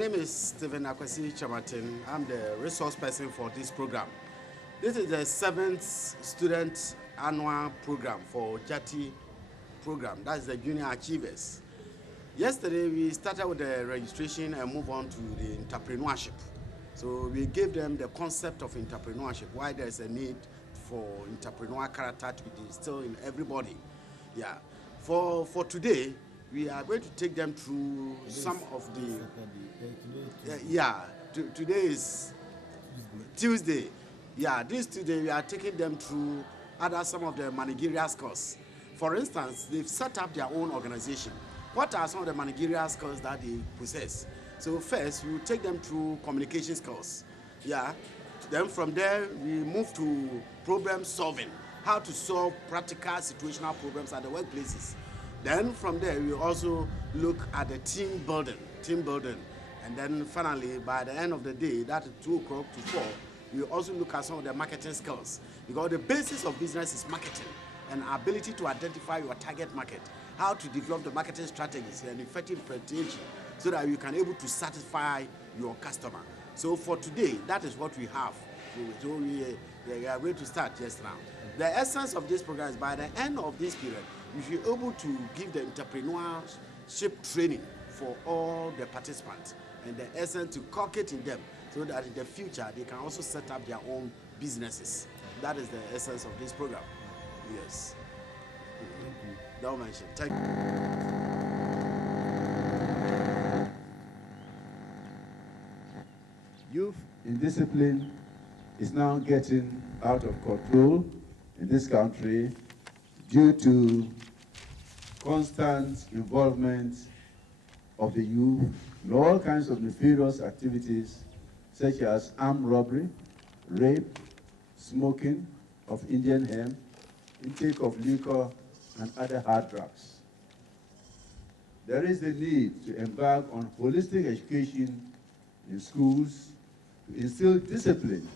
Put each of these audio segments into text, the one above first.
name is Stephen Akwasi Chamatin. I'm the resource person for this program. This is the 7th student annual program for Jati program. That's the Junior Achievers. Yesterday, we started with the registration and move on to the entrepreneurship. So we gave them the concept of entrepreneurship, why there's a need for entrepreneurial character to be instilled in everybody. Yeah. For today, we are going to take them through some of the... today is Tuesday. Yeah, this Tuesday we are taking them through some of the managerial skills. For instance, they've set up their own organization. What are some of the managerial skills that they possess? So first, we will take them through communication skills. Yeah. Then from there, we move to problem solving, how to solve practical situational problems at the workplaces. Then from there, we also look at the team building. And then finally, by the end of the day, that's 2 o'clock to 4, we also look at some of the marketing skills. Because the basis of business is marketing and ability to identify your target market, how to develop the marketing strategies and effective presentation so that you can able to satisfy your customer. So for today, that is what we have. So we are going to start just now. The essence of this program is by the end of this period, we should be able to give the entrepreneurship training for all the participants and the essence to cultivate in them so that in the future they can also set up their own businesses. That is the essence of this program. Yes. Don't mention. Thank you. Youth indiscipline is now getting out of control in this country due to constant involvement of the youth in all kinds of nefarious activities such as armed robbery, rape, smoking of Indian hemp, intake of liquor, and other hard drugs. There is the need to embark on holistic education in schools to instill discipline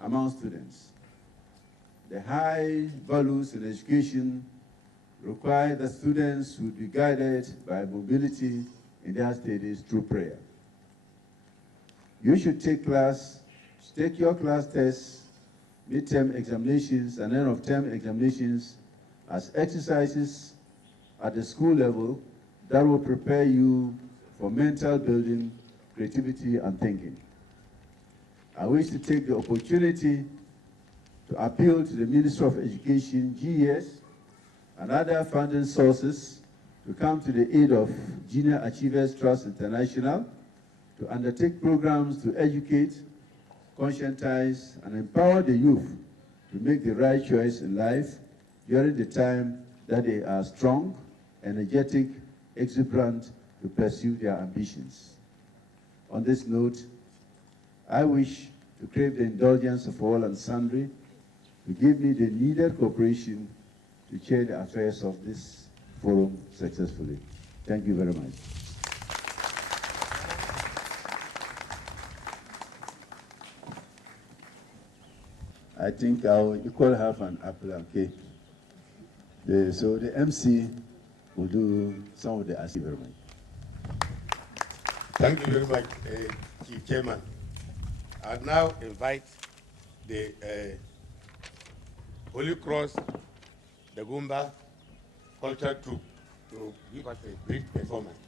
among students. The high values in education require that students should be guided by mobility in their studies through prayer. You should take your class tests, midterm examinations, and end of term examinations as exercises at the school level that will prepare you for mental building, creativity, and thinking. I wish to take the opportunity to appeal to the Ministry of Education, GES, and other funding sources to come to the aid of Junior Achievers Trust International to undertake programs to educate, conscientize, and empower the youth to make the right choice in life during the time that they are strong, energetic, exuberant to pursue their ambitions. On this note, I wish to crave the indulgence of all and sundry to give me the needed cooperation to chair the affairs of this forum successfully. Thank you very much. I think I'll equal half an apple, okay? So the MC will do some of the assignment. Thank you very much, Chief Chairman. I now invite the Holy Cross, the Gumba Cultural Troupe to give us a brief performance.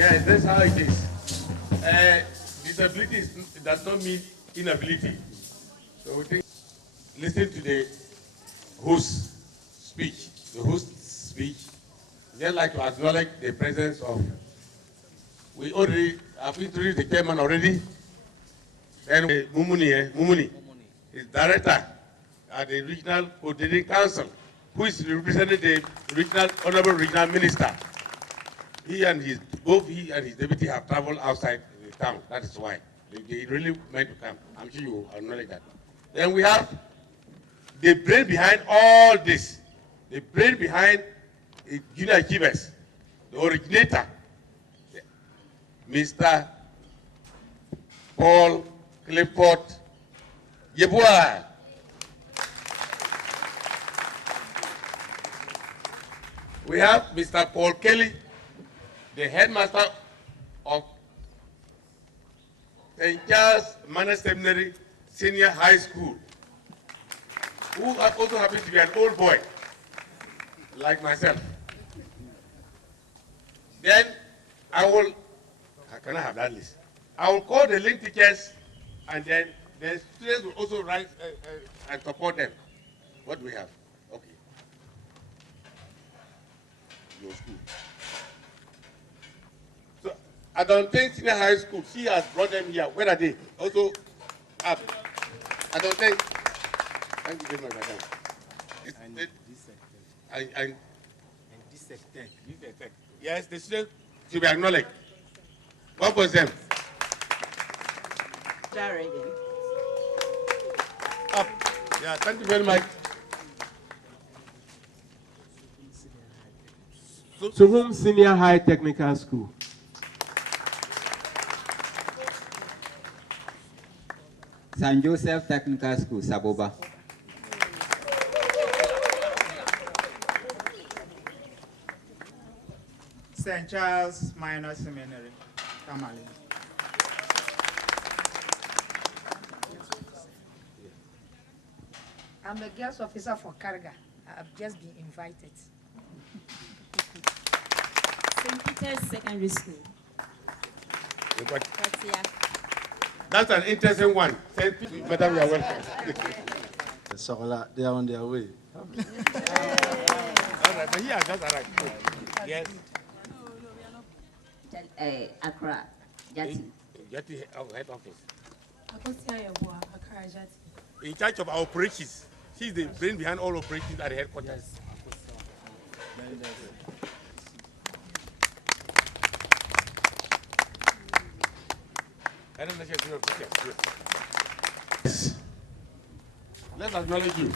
Yes, that's how it is. Disability does not mean inability. So we think, listen to the host speech. The host speech. They'd like to acknowledge the presence of, we already have introduced the chairman already. Then Mumuni is director at the Regional Coordinating Council, who is representing the Honorable Regional Minister. Both he and his deputy have traveled outside the town. That is why they really meant to come. I'm sure you acknowledge that. Then we have the brain behind all this, the brain behind junior achievers, the originator, Mr. Paul Clifford Yeboah. We have Mr. Paul Kelly, the headmaster of St. Charles Manor Seminary Senior High School, who also happens to be an old boy, like myself. Then I can I have that list? I will call the link teachers, and then the students will also write and support them. What do we have? Okay. Your school. So I don't think senior high school, she has brought them here. Where are they? Also up. I don't think. Thank you very much, madam. And this sector. Yes, the students should be acknowledged. What was them? Up. Yeah, thank you very much. Suhum Senior High Technical School. St. Joseph Technical School, Saboba. St. Charles Minor Seminary, Tamale. I'm a guest officer for Karga. I've just been invited. St. Peter's Secondary School. That's an interesting one. Madam, you are welcome. So they are on their way. All right, but here, that's all right. Yes. Accra, Jati. Jati, our head office. In charge of our operations. She's the brain behind all operations at the headquarters. I don't know if you're yes. Let's acknowledge you.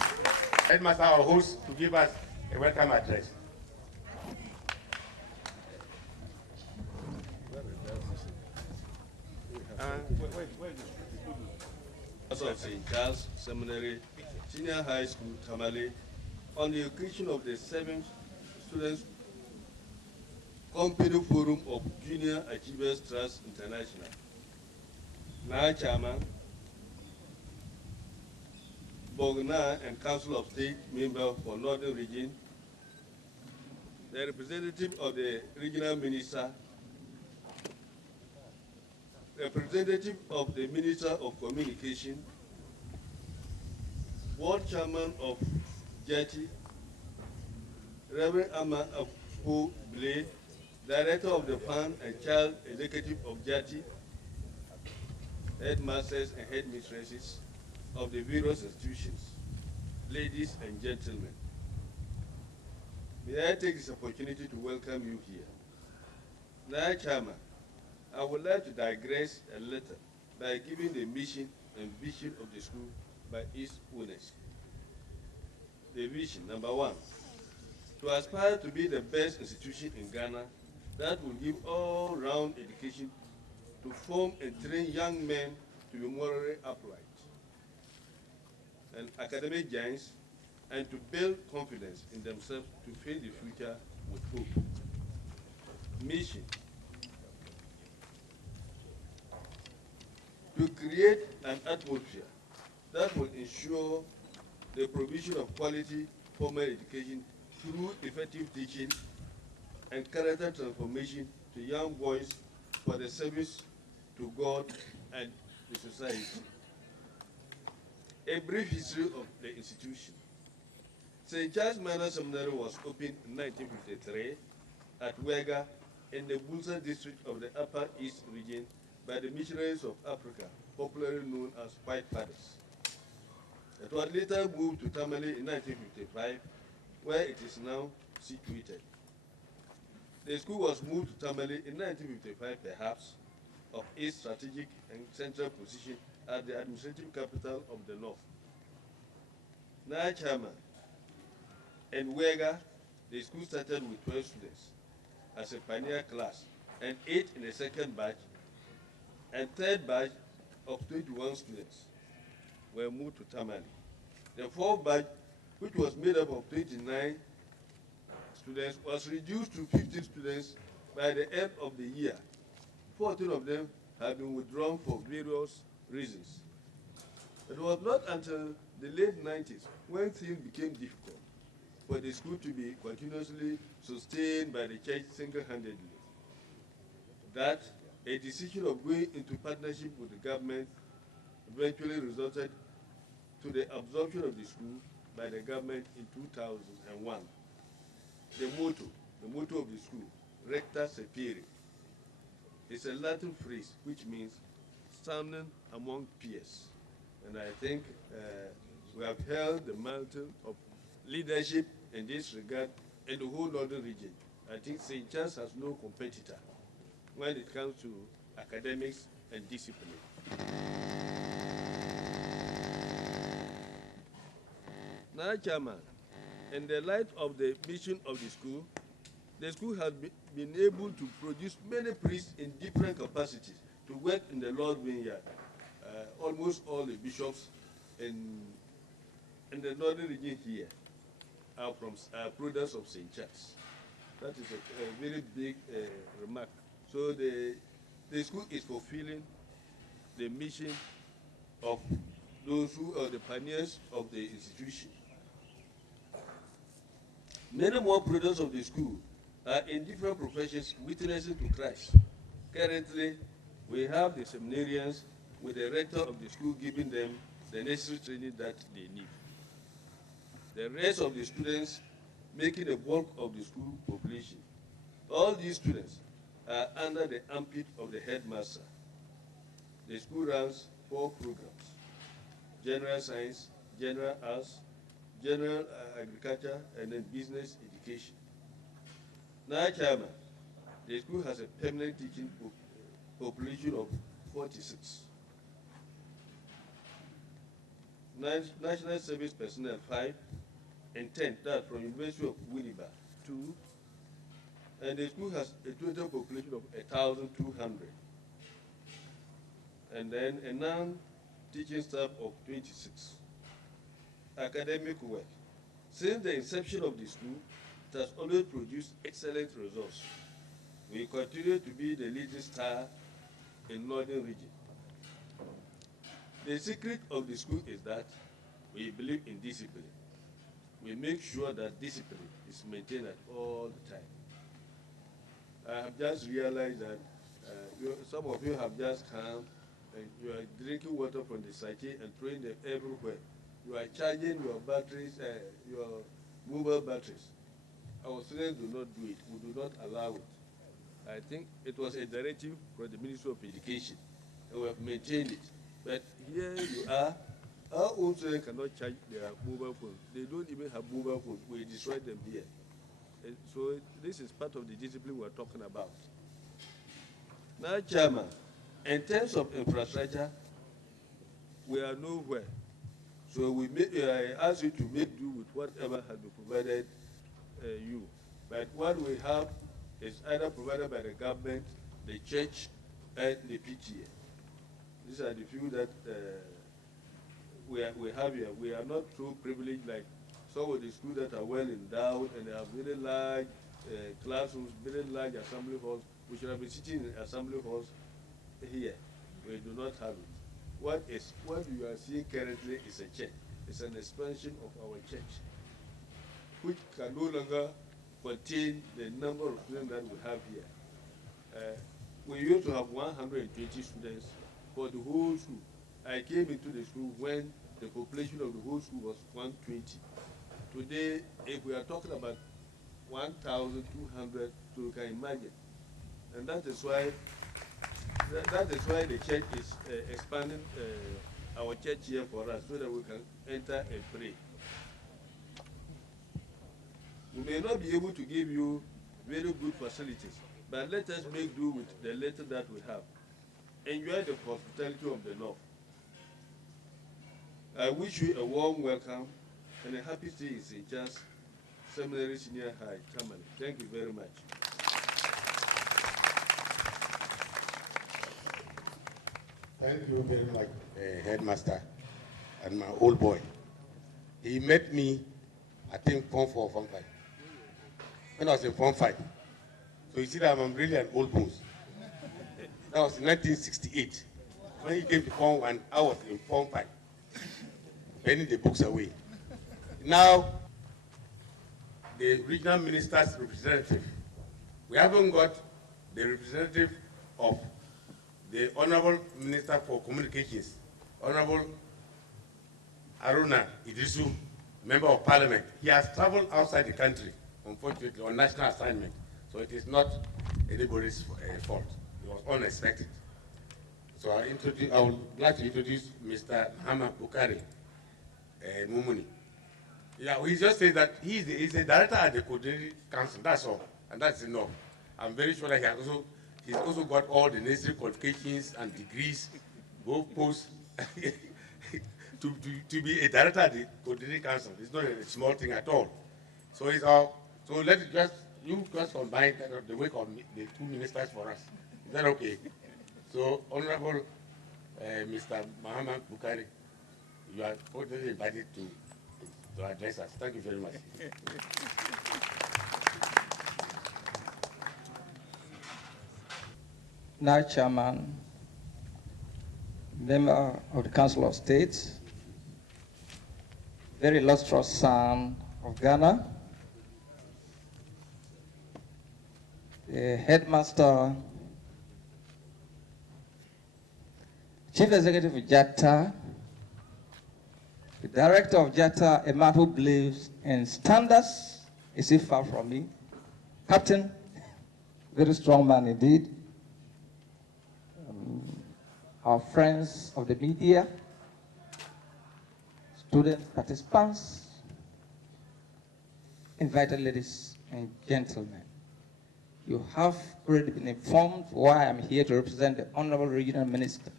Headmaster, our host, to give us a welcome address. Of St. Charles Seminary Senior High School, Tamale, on the occasion of the 7th Students' Company Forum of Junior Achievers Trust International. Now, Chairman, Bogna and Council of State member for Northern Region, the representative of the Regional Minister, representative of the Minister of Communication, Board Chairman of Jati, Reverend Ama Afu Blay, Director of the Fund and Child Executive of Jati, headmasters and headmistresses of the various institutions, ladies and gentlemen. May I take this opportunity to welcome you here. Now, Chairman, I would like to digress a little by giving the mission and vision of the school by its owners. The vision, number 1, to aspire to be the best institution in Ghana that will give all-round education to form and train young men to be morally upright and academic giants, and to build confidence in themselves to face the future with hope. Mission, to create an atmosphere that will ensure the provision of quality formal education through effective teaching and character transformation to young boys for the service to God and the society. A brief history of the institution. St. Charles Minor Seminary was opened in 1953 at Wega in the Bulsa district of the Upper East region by the missionaries of Africa, popularly known as White Fathers. It was later moved to Tamale in 1955, where it is now situated. The school was moved to Tamale in 1955, perhaps, of its strategic and central position as the administrative capital of the North. Now, Chairman, in Wega, the school started with 12 students as a pioneer class and 8 in the second batch, and third batch of 21 students were moved to Tamale. The fourth batch, which was made up of 29 students, was reduced to 15 students by the end of the year. 14 of them had been withdrawn for various reasons. It was not until the late 90s when things became difficult for the school to be continuously sustained by the church single-handedly that a decision of going into partnership with the government eventually resulted to the absorption of the school by the government in 2001. The motto of the school, Recta Sapere, is a Latin phrase which means standing among peers. And I think we have held the mantle of leadership in this regard in the whole northern region. I think St. Charles has no competitor when it comes to academics and discipline. Now, Chairman, in the light of the mission of the school has been able to produce many priests in different capacities to work in the Lord's vineyard. Almost all the bishops in the northern region here are from products of St. Charles. That is a very big remark. So the school is fulfilling the mission of those who are the pioneers of the institution. Many more products of the school are in different professions witnessing to Christ. Currently, we have the seminarians with the rector of the school giving them the necessary training that they need. The rest of the students making the bulk of the school population. All these students are under the armpit of the headmaster. The school runs 4 programs: general science, general arts, general agriculture, and then business education. Now, Chairman, the school has a permanent teaching population of 46. National service personnel 5, and 10, that's from University of Winnipeg 2, and the school has a total population of 1,200. And then a non-teaching staff of 26. Academic work. Since the inception of the school, it has always produced excellent results. We continue to be the leading star in northern region. The secret of the school is that we believe in discipline. We make sure that discipline is maintained at all the time. I have just realized that some of you have just come and you are drinking water from the site and throwing them everywhere. You are charging your batteries, your mobile batteries. Our students do not do it. We do not allow it. I think it was a directive from the Ministry of Education, and we have maintained it. But here you are, our own students cannot charge their mobile phones. They don't even have mobile phones. We destroy them here. And so this is part of the discipline we're talking about. Now, Chairman, in terms of infrastructure, we are nowhere. So I ask you to make do with whatever has been provided you. But what we have is either provided by the government, the church, and the PTA. These are the few that we have here. We are not so privileged like some of the schools that are well endowed and they have very large classrooms, very large assembly halls. We should have been sitting in assembly halls here. We do not have it. What you are seeing currently is a church. It's an expansion of our church, which can no longer contain the number of students that we have here. We used to have 120 students for the whole school. I came into the school when the population of the whole school was 120. Today, if we are talking about 1,200, so you can imagine. And that is why the church is expanding our church here for us so that we can enter and pray. We may not be able to give you very good facilities, but let us make do with the little that we have. Enjoy the hospitality of the North. I wish you a warm welcome and a happy stay in St. Charles Seminary Senior High, Tamale. Thank you very much. Thank you very much, headmaster, and my old boy. He met me, I think, Form 4, Form 5. When I was in Form 5. So you see that I'm really an old bones. That was in 1968. When he came to Form 1, I was in Form 5, burning the books away. Now, the regional minister's representative, we haven't got the representative of the Honorable Minister for Communications, Honorable Aruna Idrisu, Member of Parliament. He has traveled outside the country, unfortunately, on national assignment. So it is not anybody's fault. It was unexpected. So I would like to introduce Mr. Muhammad Bukari Mumuni. Yeah, he just said that he's the director at the Coordinating Council, that's all, and that's enough. I'm very sure that he's also got all the necessary qualifications and degrees, both posts, to be a director at the Coordinating Council. It's not a small thing at all. So so let it you just combine the work of the two ministers for us. Is that okay? So, Honorable Mr. Muhammad Bukari, you are cordially invited to address us. Thank you very much. Now, Chairman, member of the Council of State, very illustrious son of Ghana, the headmaster, Chief Executive of Jata, the director of Jata, a man who believes in standards, is he far from me? Captain, very strong man indeed. Our friends of the media, student participants, invited ladies and gentlemen. You have already been informed why I'm here to represent the Honorable Regional Minister.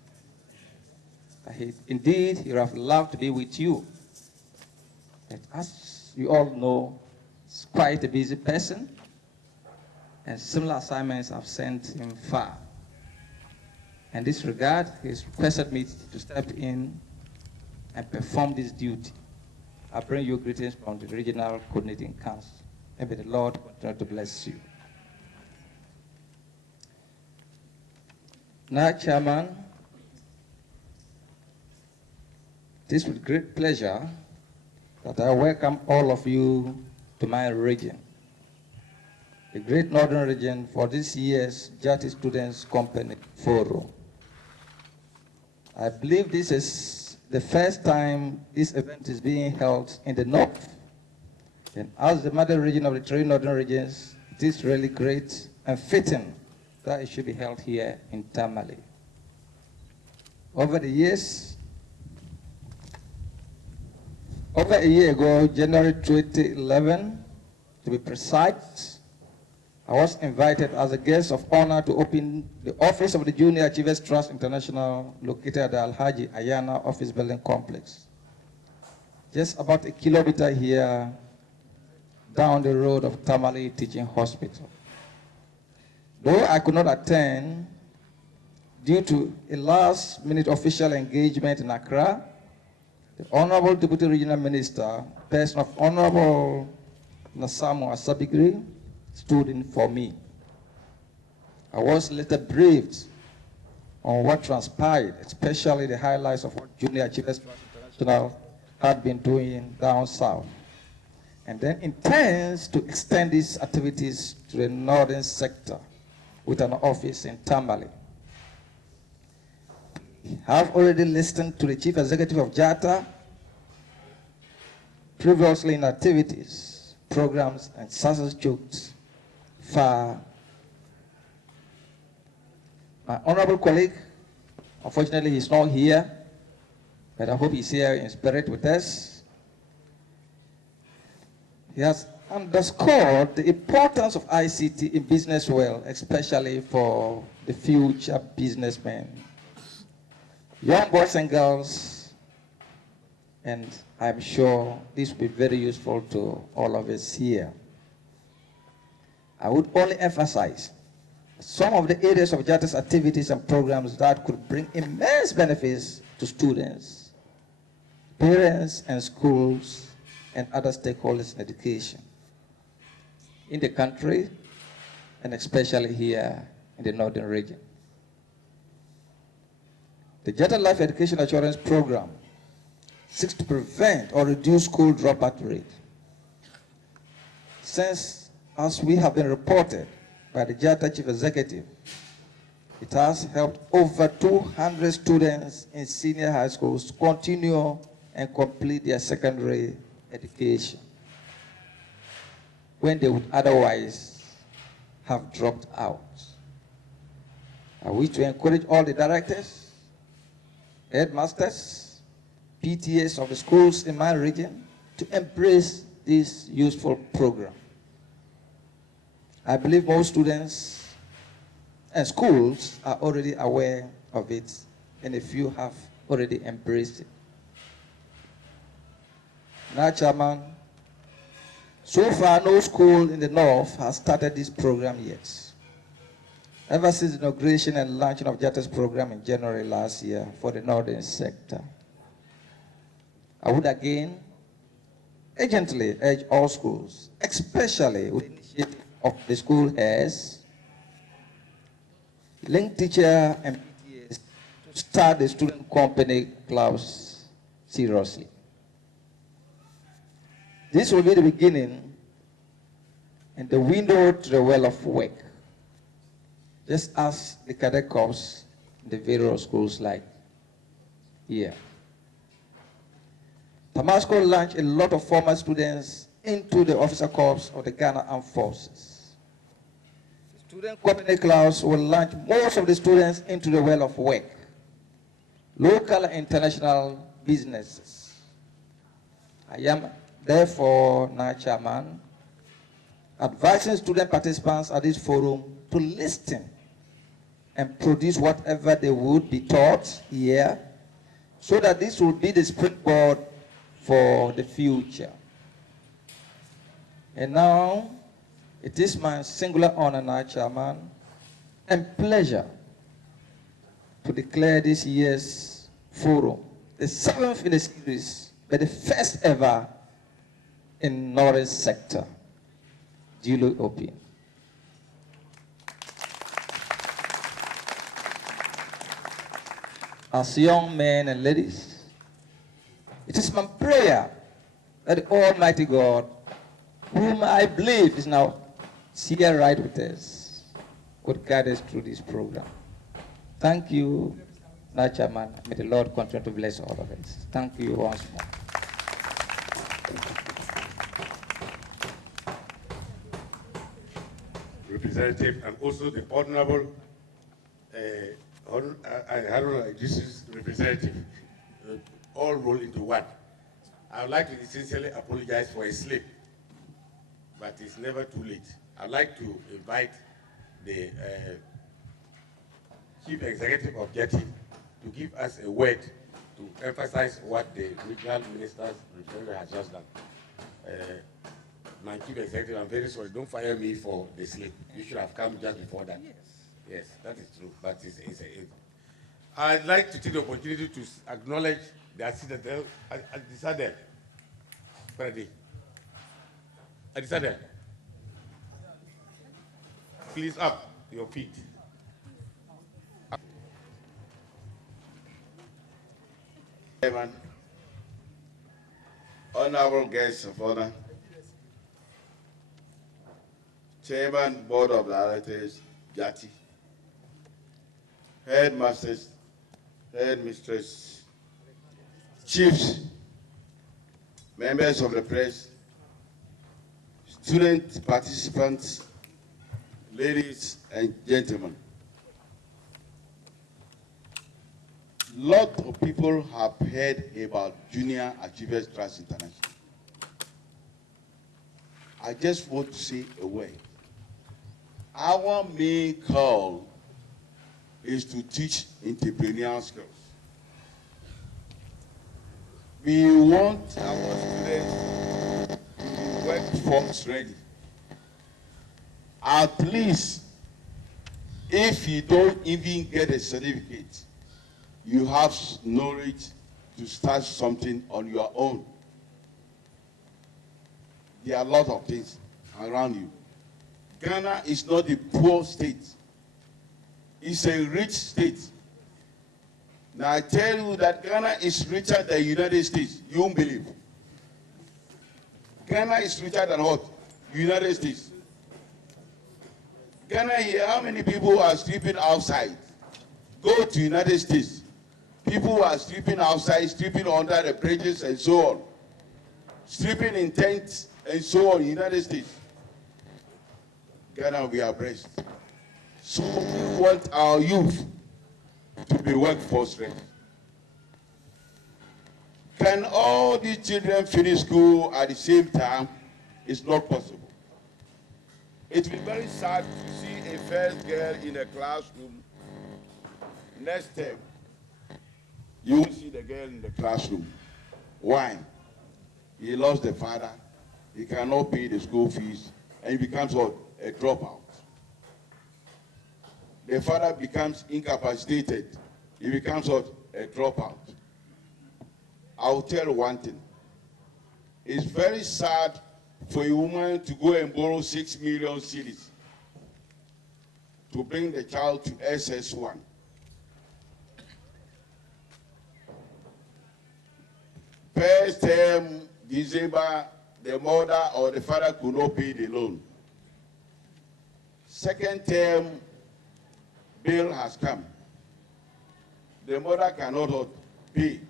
Indeed, he would have loved to be with you. But as you all know, he's quite a busy person, and similar assignments have sent him far. In this regard, he has requested me to step in and perform this duty. I bring you greetings from the Regional Coordinating Council, and may the Lord continue to bless you. Now, Chairman, it is with great pleasure that I welcome all of you to my region, the Great Northern Region, for this year's Jati Students' Company Forum. I believe this is the first time this event is being held in the North. And as the mother region of the three Northern regions, it is really great and fitting that it should be held here in Tamale. Over a year ago, January 2011, to be precise, I was invited as a guest of honor to open the office of the Junior Achievers Trust International, located at the Alhaji Ayana Office Building Complex, just about a kilometer here down the road of Tamale Teaching Hospital. Though I could not attend due to a last-minute official engagement in Accra, the Honorable Deputy Regional Minister, person of Honorable Nasamu Asabigri, stood in for me. I was later briefed on what transpired, especially the highlights of what Junior Achievers International had been doing down south, and then intends to extend these activities to the northern sector. with an office in Tamale. Have already listened to the Chief Executive of Jata previously in activities, programs, and success jokes for my honorable colleague. Unfortunately, he's not here, but I hope he's here in spirit with us. He has underscored the importance of ICT in business world, especially for the future businessmen, young boys and girls, and I'm sure this will be very useful to all of us here. I would only emphasize some of the areas of Jata's activities and programs that could bring immense benefits to students, parents, and schools, and other stakeholders in education in the country, and especially here in the northern region. The Jata Life Education Assurance Program seeks to prevent or reduce school dropout rate. Since, as we have been reported by the Jata Chief Executive, it has helped over 200 students in senior high schools continue and complete their secondary education when they would otherwise have dropped out. I wish to encourage all the directors, headmasters, PTAs of the schools in my region to embrace this useful program. I believe most students and schools are already aware of it, and a few have already embraced it. Now, Chairman, so far no school in the North has started this program yet. Ever since the inauguration and launching of Jata's program in January last year for the northern sector, I would again urgently urge all schools, especially with the initiative of the school heads, link teacher and PTAs to start the student company clubs seriously. This will be the beginning and the window to the well of work, just as the cadet corps in the various schools like here. Tamasco launched a lot of former students into the officer corps of the Ghana Armed Forces. Student company clubs will launch most of the students into the well of work, local and international businesses. I am therefore, now Chairman, advising student participants at this forum to listen and produce whatever they would be taught here, so that this will be the springboard for the future. And now, it is my singular honor now, Chairman, and pleasure to declare this year's forum the 7th in the series, but the first ever in Northern sector, duly open. As young men and ladies, it is my prayer that the Almighty God, whom I believe is now here right with us, would guide us through this program. Thank you, now Chairman. May the Lord continue to bless all of us. Thank you once more. Representative, and also the honorable district representative, all roll into one. I would like to sincerely apologize for a slip, but it's never too late. I'd like to invite the Chief Executive of Jati to give us a word to emphasize what the regional minister's representative has just done. My Chief Executive, I'm very sorry, don't fire me for the slip. You should have come just before that. Yes, that is true, but I'd like to take the opportunity to acknowledge the Citadel, Adisadel. Adisadel. Please up your feet. Chairman, honorable guests of honor, Chairman, Board of Directors, Jati, headmasters, headmistress, chiefs, members of the press, student participants, ladies and gentlemen. Lot of people have heard about Junior Achievers Trust International. I just want to say a word. Our main call is to teach entrepreneurial skills. We want our students to be workforce ready. At least, if you don't even get a certificate, you have knowledge to start something on your own. There are a lot of things around you. Ghana is not a poor state. It's a rich state. Now I tell you that Ghana is richer than the United States. You won't believe. Ghana is richer than what? United States. Ghana here, how many people are sleeping outside? Go to United States. People are sleeping outside, sleeping under the bridges and so on. Sleeping in tents and so on, United States. Ghana, we are blessed. So we want our youth to be workforce ready. Can all these children finish school at the same time? It's not possible. It will be very sad to see a first girl in a classroom. Next term, you will see the girl in the classroom. Why? He lost the father, he cannot pay the school fees, and he becomes what? A dropout. The father becomes incapacitated, he becomes what? A dropout. I'll tell one thing. It's very sad for a woman to go and borrow 6 million cedis to bring the child to SS1. First term, December, the mother or the father could not pay the loan. Second term, bill has come. The mother cannot pay.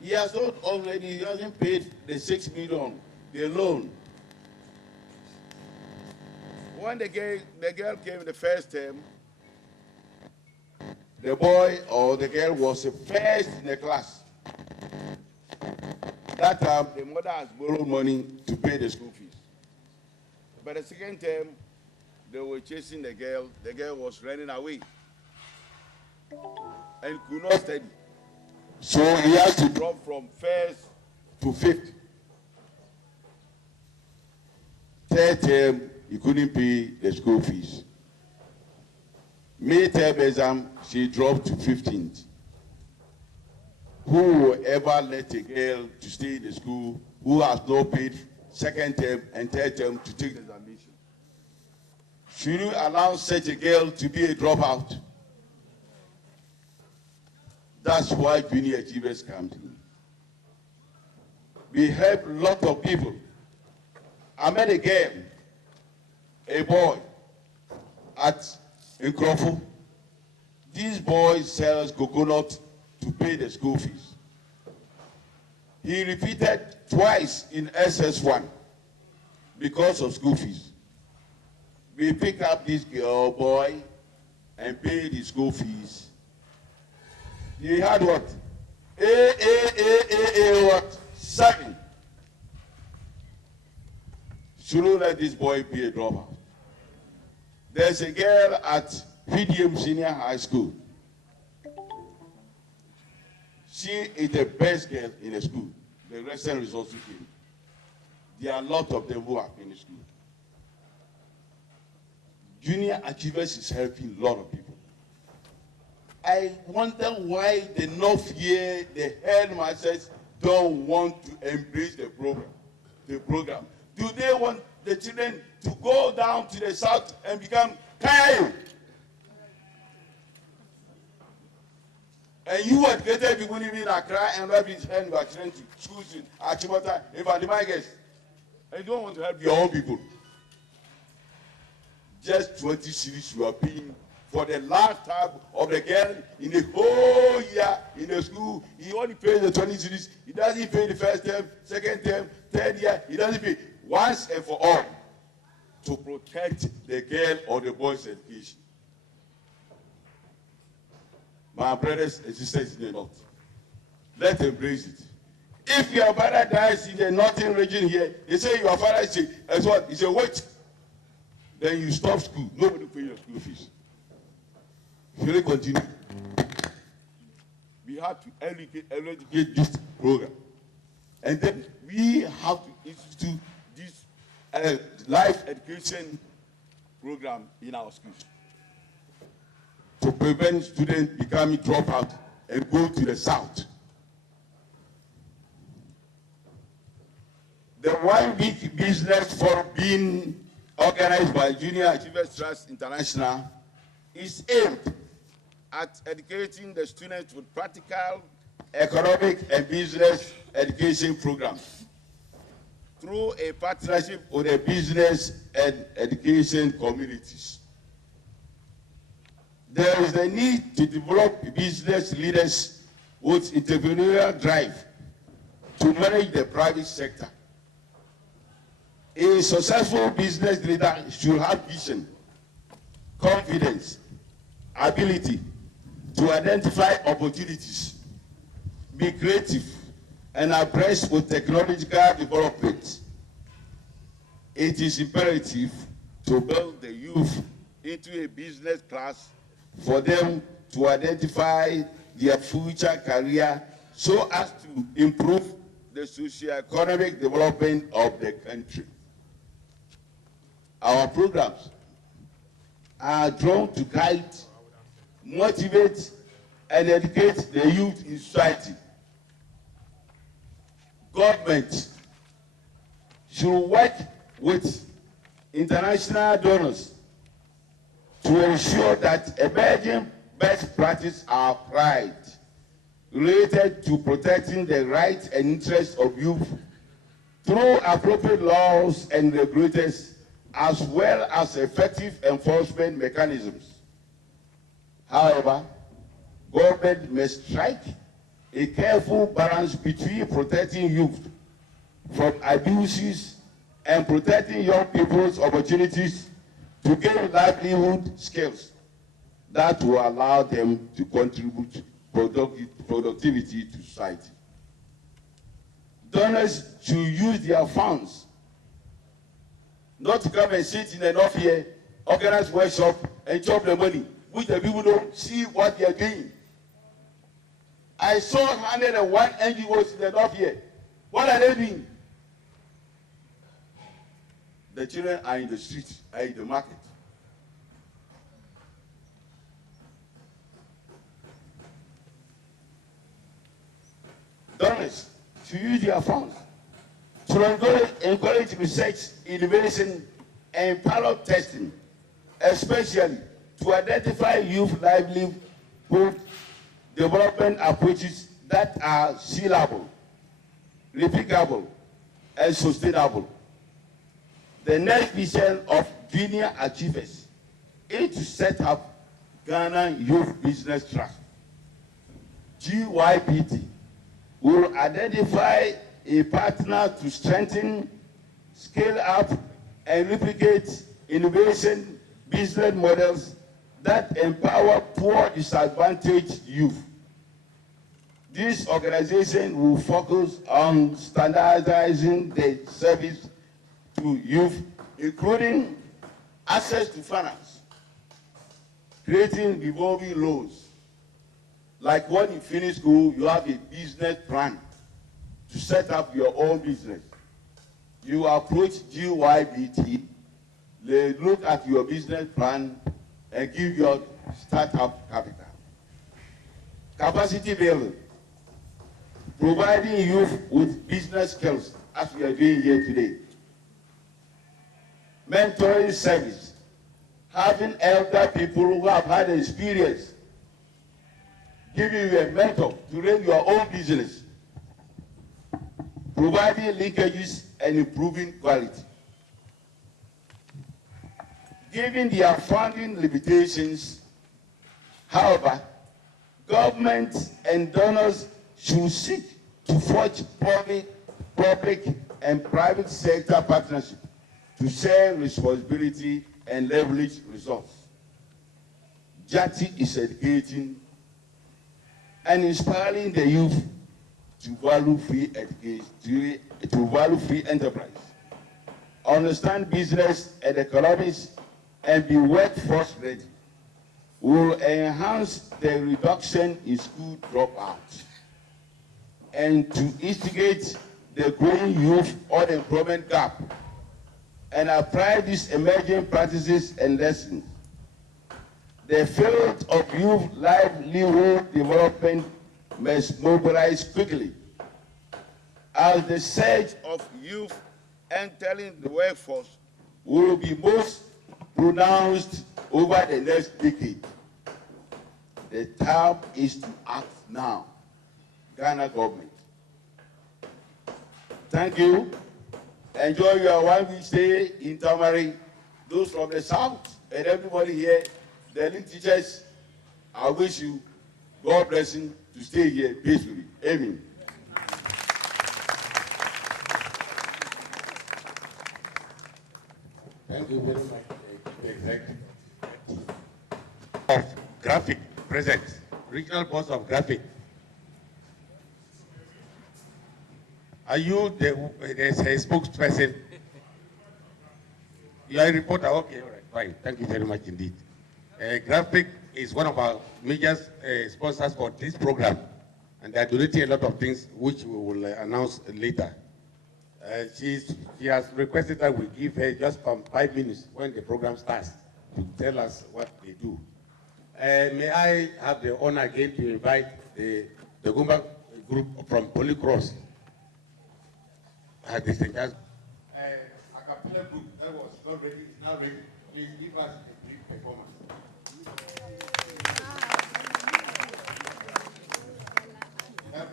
He has not already, he hasn't paid the 6 million, the loan. When the girl came the first term, the boy or the girl was the first in the class. That time, the mother has borrowed money to pay the school fees. But the second term, they were chasing the girl. The girl was running away and could not study. So he has to drop from first to fifth. Third term, he couldn't pay the school fees. Mid-term exam, she dropped to 15th. Who will ever let a girl to stay in the school who has not paid second term and third term to take the examination? Should you allow such a girl to be a dropout? That's why Junior Achievers come in. We help a lot of people. I met a girl, a boy, at Nkrofo. This boy sells coconut to pay the school fees. He repeated twice in SS1 because of school fees. We pick up this girl, boy, and pay the school fees. He had what? What? 7. Shouldn't let this boy be a dropout. There's a girl at PDM Senior High School. She is the best girl in the school. The recent results came. There are a lot of them who are in the school. Junior Achievers is helping a lot of people. I wonder why the North here, the headmasters don't want to embrace the program. Do they want the children to go down to the south and become Kayo? And you educated people living in Accra and rabbits and you are children to schools in Achimota, in Vandimages. And you don't want to help your own people. just 20 cedis you are paying for the lifetime of the girl in the whole year in the school. He only pays the 20 cedis. He doesn't pay the first term, second term, third year. He doesn't pay once and for all to protect the girl or the boy's education. My brothers and sisters in the north, let's embrace it. If your father dies in the northern region here, they say your father is what? It's a witch. Then you stop school. Nobody pay your school fees. If you continue, we have to educate this program. And then we have to institute this life education program in our schools to prevent students becoming dropout and go to the south. The 1 week business for being organized by Junior Achievers Trust International is aimed at educating the students with practical, economic, and business education programs through a partnership with the business and education communities. There is a need to develop business leaders with entrepreneurial drive to manage the private sector. A successful business leader should have vision, confidence, ability to identify opportunities, be creative, and abreast with technological development. It is imperative to build the youth into a business class for them to identify their future career so as to improve the socio-economic development of the country. Our programs are drawn to guide, motivate, and educate the youth in society. Government should work with international donors to ensure that emerging best practices are applied related to protecting the rights and interests of youth through appropriate laws and regulators, as well as effective enforcement mechanisms. However, government must strike a careful balance between protecting youth from abuses and protecting young people's opportunities to gain livelihood skills that will allow them to contribute productivity to society. Donors should use their funds not to come and sit in an office here, organize workshop, and chop the money, which the people don't see what they are doing. I saw 101 NGOs in the north here. What are they doing? The children are in the street, are in the market. Donors to use their funds to encourage research, innovation, and pilot testing, especially to identify youth livelihood development approaches that are scalable, replicable, and sustainable. The next vision of Junior Achievers is to set up Ghana Youth Business Trust. GYPT will identify a partner to strengthen, scale up, and replicate innovation business models that empower poor, disadvantaged youth. This organization will focus on standardizing the service to youth, including access to finance, creating revolving loans. Like when you finish school, you have a business plan to set up your own business. You approach GYBT, they look at your business plan and give your startup capital. Capacity building, providing youth with business skills, as we are doing here today. Mentoring service, having elder people who have had experience, giving you a mentor to run your own business. Providing linkages and improving quality. Given their funding limitations, however, government and donors should seek to forge public and private sector partnership to share responsibility and leverage results. Jati is educating and inspiring the youth to value free education, to value free enterprise, understand business and economics, and be workforce ready. We will enhance the reduction in school dropouts and to instigate the growing youth unemployment gap and apply these emerging practices and lessons. The field of youth livelihood development must mobilize quickly, as the surge of youth entering the workforce will be most pronounced over the next decade. The time is to act now. Ghana government. Thank you. Enjoy your 1 week stay in Tamari. Those from the south and everybody here, the lead teachers, I wish you God blessing to stay here peacefully. Amen. Thank you very much, Executive. Of graphic present, regional boss of graphic. Are you there's a spokesperson? You are a reporter, okay, all right, fine. Thank you very much indeed. Graphic is one of our major sponsors for this program, and they are donating a lot of things which we will announce later. She has requested that we give her just 5 minutes when the program starts to tell us what they do. May I have the honor again to invite the Gumba group from Holy Cross. The singers. A cappella group that was not ready is now ready. Please give us a brief performance.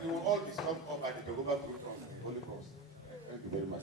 You will all be summed up by the Gumba group from the Holy Cross. Thank you very much.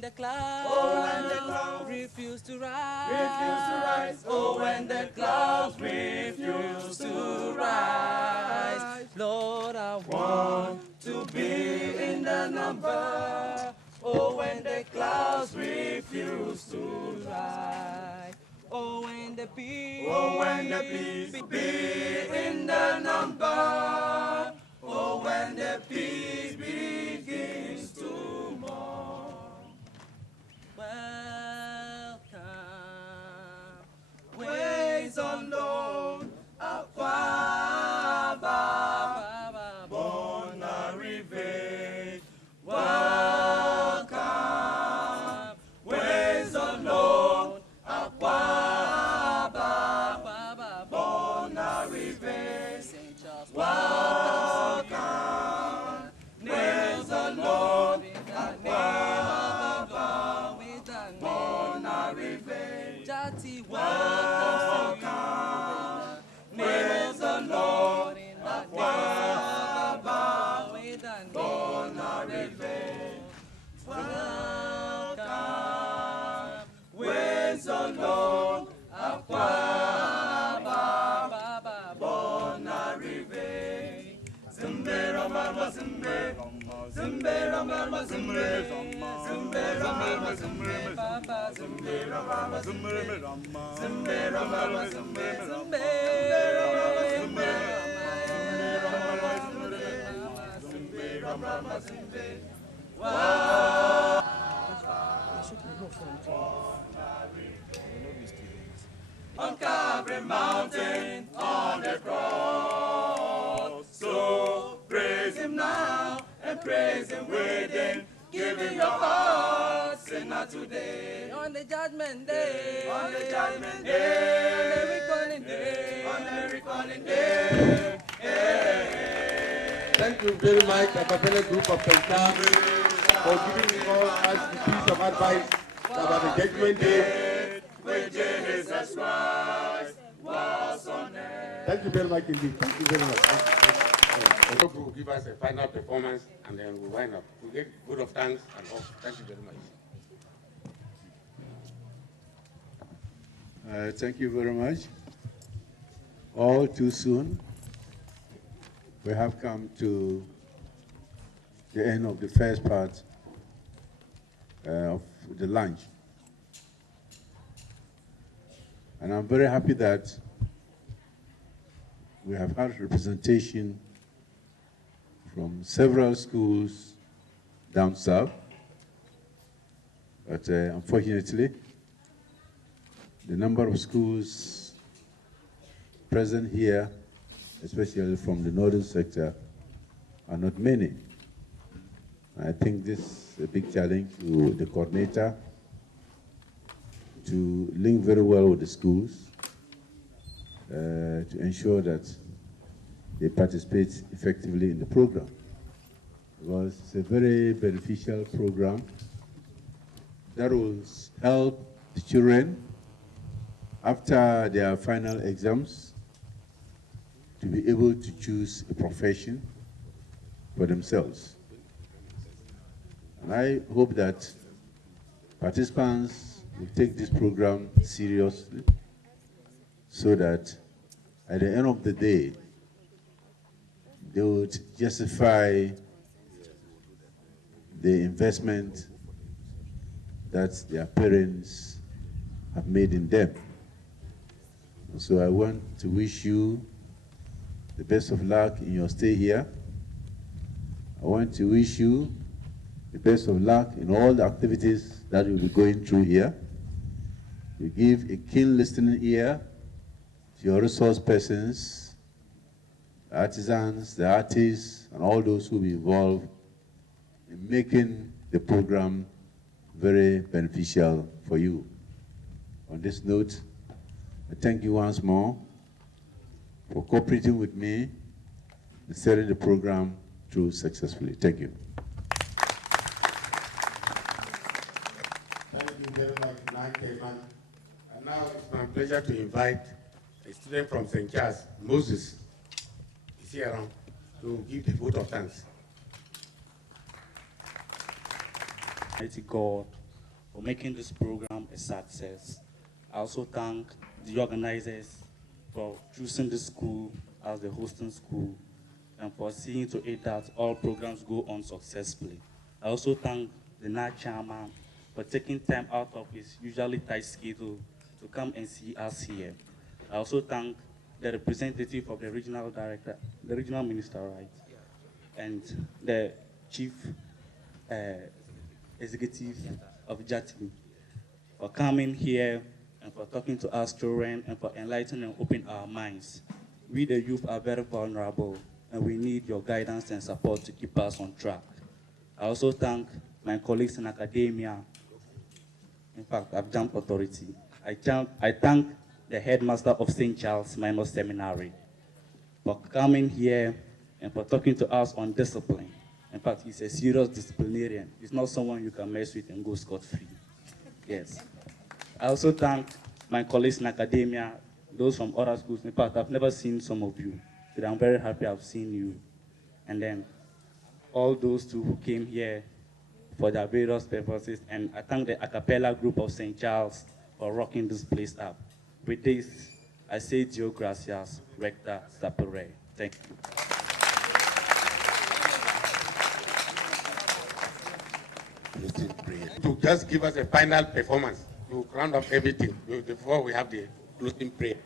The clouds, oh, when the clouds refuse to rise, oh, when the clouds refuse to rise, Lord, I want to be in the number, oh, when the clouds refuse to rise, oh, when the peace, be in the number, oh, when the peace begins to mourn. Welcome, ways unknown, Aquaba, born a rivet. Welcome, ways unknown, Aquaba, born a rivet. Welcome, ways unknown, Aquaba, born a rivet. Jati, welcome, names the Lord in Aquaba, born a rivet. Welcome, ways the Lord Aquaba, born a rivet. Zimbe Rama Zimbe, Zimbe Rama Zimbe, Zimbe Rama Zimbe, Papa Zimbe Rama Zimbe, Zimbe Rama Zimbe, Zimbe Rama Zimbe, Zimbe Rama Zimbe. Wow. On Calvary Mountain, on the cross, so praise Him now and praise Him within. Give Him your heart, sin not today. On the judgment day, on the judgment day, on the reckoning day, on the reckoning day. Hey. Thank you very much, a cappella group of Pentang. for giving us the piece of advice about the judgment day. When Jesus Christ was on earth. Thank you very much indeed. Thank you very much. The Lord will give us a final performance and then we'll wind up. We'll get vote of thanks and all. Thank you very much. Thank you very much. All too soon, we have come to the end of the first part of the lunch. And I'm very happy that we have had representation from several schools down south. But unfortunately, the number of schools present here, especially from the northern sector, are not many. I think this is a big challenge to the coordinator to link very well with the schools to ensure that they participate effectively in the program. Because it's a very beneficial program that will help the children after their final exams to be able to choose a profession for themselves. And I hope that participants will take this program seriously so that at the end of the day, they would justify the investment that their parents have made in them. So I want to wish you the best of luck in your stay here. I want to wish you the best of luck in all the activities that you'll be going through here. You give a keen listening ear to your resource persons, the artisans, the artists, and all those who will be involved in making the program very beneficial for you. On this note, I thank you once more for cooperating with me in setting the program through successfully. Thank you. Thank you very much, Nankeman. And now it's my pleasure to invite a student from St. Charles, Moses, is here around to give the vote of thanks. Mighty God for making this program a success. I also thank the organizers for choosing this school as the hosting school and for seeing to it that all programs go on successfully. I also thank the NAT chairman for taking time out of his usually tight schedule to come and see us here. I also thank the representative of the regional director, the regional minister, right, and the chief executive of Jati for coming here and for talking to us children and for enlightening and opening our minds. We the youth are very vulnerable and we need your guidance and support to keep us on track. I also thank my colleagues in academia. In fact, I've jumped authority. I thank the headmaster of St. Charles Minor Seminary for coming here and for talking to us on discipline. In fact, he's a serious disciplinarian. He's not someone you can mess with and go scot-free. Yes. I also thank my colleagues in academia, those from other schools. In fact, I've never seen some of you, but I'm very happy I've seen you. And then all those two who came here for their various purposes. And I thank the a cappella group of St. Charles for rocking this place up. With this, I say Dio Gracias, Recta Sapere. Thank you. To just give us a final performance to round up everything before we have the closing prayer.